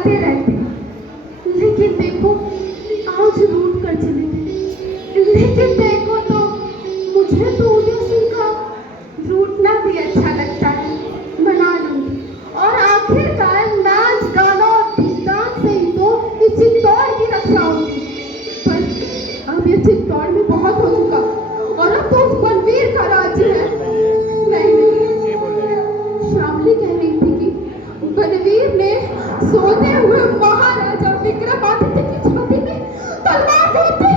चलते रहते, लेकिन देखो आज रूठ कर चले गए। लेकिन देखो तो मुझे तो उदासी का रूठना भी अच्छा लगता है, मना लूंगी। और आखिरकार नाच गाना और ढिंढान से ही तो इस चित्तौड़ की रक्षा होगी। पर अब ये चित्तौड़ में बहुत हो चुका और अब तो उस बनवीर का राज्य है। नहीं नहीं, श्यामली कह रही थी कि बनवीर ने सोते हुए महाराजा विक्रमादित्य की छाती में तलवार जोड़ दी।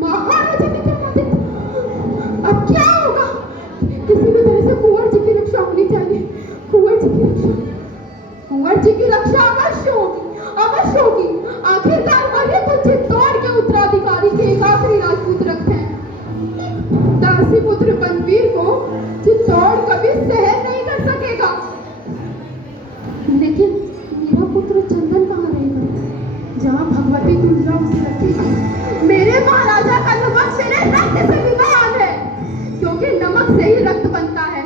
महाराजा विक्रमादित्य, अब क्या होगा? किसी भी तरह से कुंवर जी की रक्षा होनी चाहिए। कुंवर जी की रक्षा, कुंवर जी की रक्षा अवश्य होगी, अवश्य होगी। आखिरकार वही तो चित्तौड़ के उत्तराधिकारी के एक आखिरी राजपूत रखते हैं। दासी पुत्र बनवीर को चित्तौड़ कभी सहन नहीं कर सकेगा। लेकिन मेरा पुत्र चंदन कहाँ रहेगा? जहाँ भगवती तुलजा उसे रखेगी। मेरे महाराजा का नमक मेरे रक्त से भी महान है, क्योंकि नमक से ही रक्त बनता है,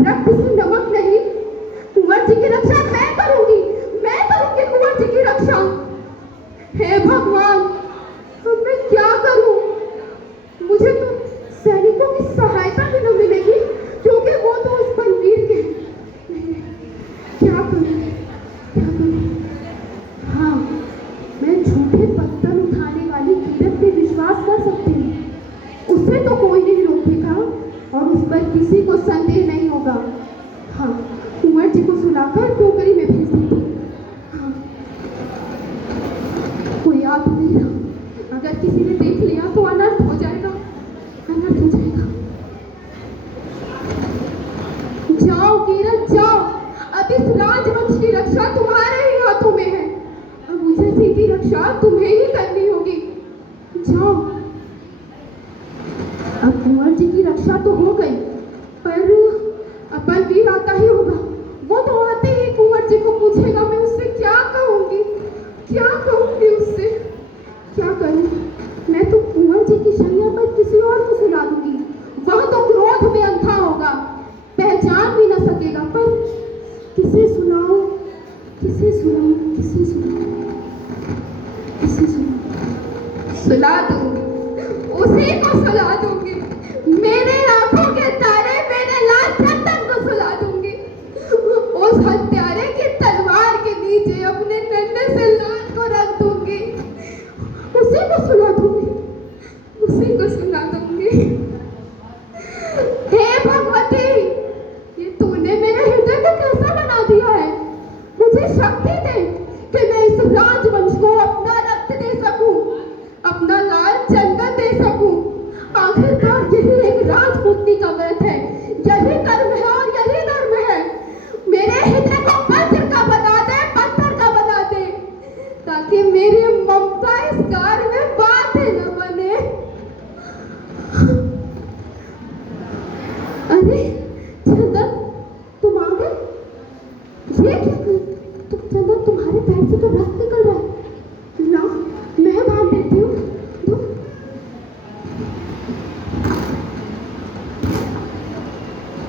रक्त से नमक नहीं। कुंवर जी की रक्षा मैं करूंगी, मैं करूंगी कुंवर जी की रक्षा। हे भगवान, अब मैं क्या करूं? मुझे तो सैनिकों की सहायता भी न मिलेगी, क्योंकि वो तो उस बनवीर के। क्या करूं, क्या करूं? हाँ, मैं झूठे पत्थर उठाने वाली कीरत पे विश्वास कर सकती हूँ। उसे तो कोई नहीं रोकेगा और उस पर किसी को संदेह नहीं होगा। हाँ, कुंवर जी को सुलाकर टोकरी में भेज देती। हाँ, कोई आ तो नहीं रहा। अगर किसी ने देख लिया तो अनर्थ हो जाएगा, अनर्थ हो जाएगा। जाओ कीरत जाओ, अब इस राजवंश की रक्षा तुम्हारे ही हाथों में है। अब मुझे सीधी रक्षा तुम्हें ही करनी होगी। जाओ। अब कुंवर जी की रक्षा तो हो गई, पर अब बनवीर आता ही होगा। वो तो आते ही कुंवर जी को पूछेगा। मैं उससे क्या कहूंगी, क्या कहूंगी उससे? क्या करूं? मैं तो कुंवर जी की शैया पर किसी और को सुला दूंगी। वह तो क्रोध में अंधा होगा, पहचान भी न सकेगा। पर किसे सुनाऊं, किसे सुनाऊं, किसे सुनाऊं, किसे सुनाऊं? सुला दूंगी, उसी को सुला दूंगी। मेरे आंखों के तारे मेरे लाल चंदन को सुला दूंगी। उस हत्यारे की तलवार के नीचे अपने नन्हे से लाल को रख दूंगी। उसी को सुला दूंगी, उसी को सुला दूंगी। हे भगवती, ये तूने मेरे हृदय को कैसा बना दिया है? मुझे शक्ति दे कि मैं इस राजवंश को अपना रक्त दे सकूं, अपना लाल चंदन दे सकूं। आखिरकार यही एक राजपूतनी का व्रत है, यही कर्म है और यही धर्म है। मेरे हृदय को वज्र का बना दे, पत्थर का बना दे, ताकि मेरी ममता इस कार्य में बाधे न बने। अरे चंदन, तुम आ गए? ये क्या कर? तुम चंदन, तुम्हारे पैर से तो रक्त निकल रहा है। ना, मैं बांध देती हूँ।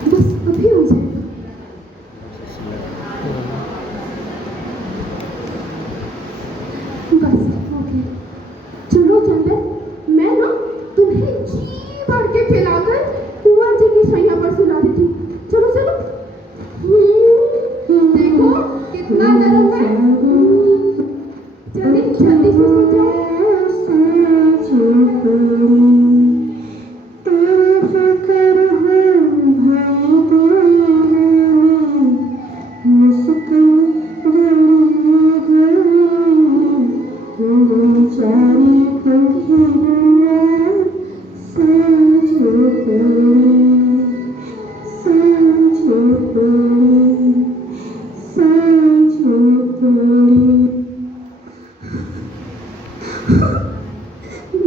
बस अभी हो जाएगा। बस हो गया। चलो चंदन, मैं ना तुम्हें जी भर के खिलाकर कुंवर जी की शैया पर सुला देती हूँ। चलो चलो। देखो कितना नरम है। जल्दी जल्दी से सो जाओ।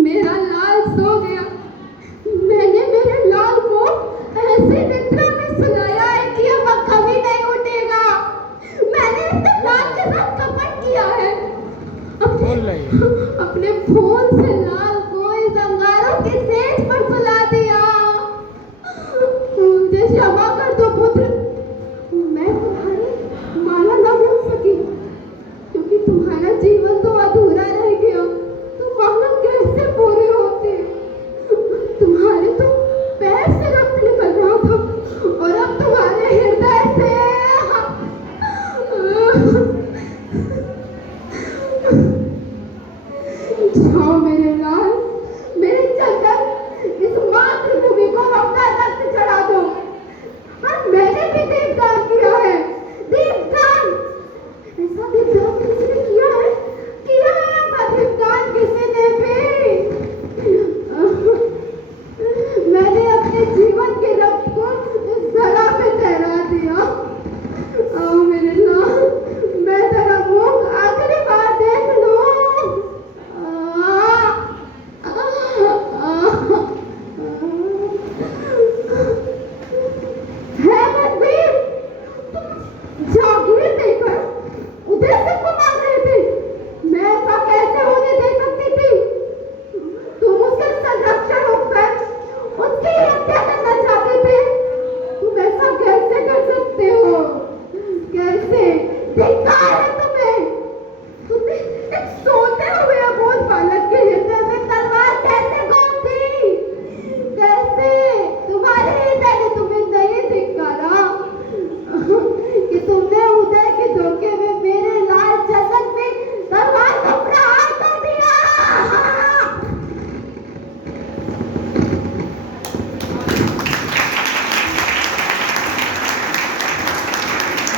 मेरा लाल सो गया। मैंने मेरे लाल को ऐसे निद्रा में सुलाया है कि अब वह कभी नहीं उठेगा। मैंने अपने लाल के साथ कपट किया है। अपने फूल से लाल को इस अंगारों की सेज पर सुला दिया। मुझे क्षमा कर दो पुत्र, मैं तुम्हारी माला न बन सकी।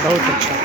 बहुत अच्छा।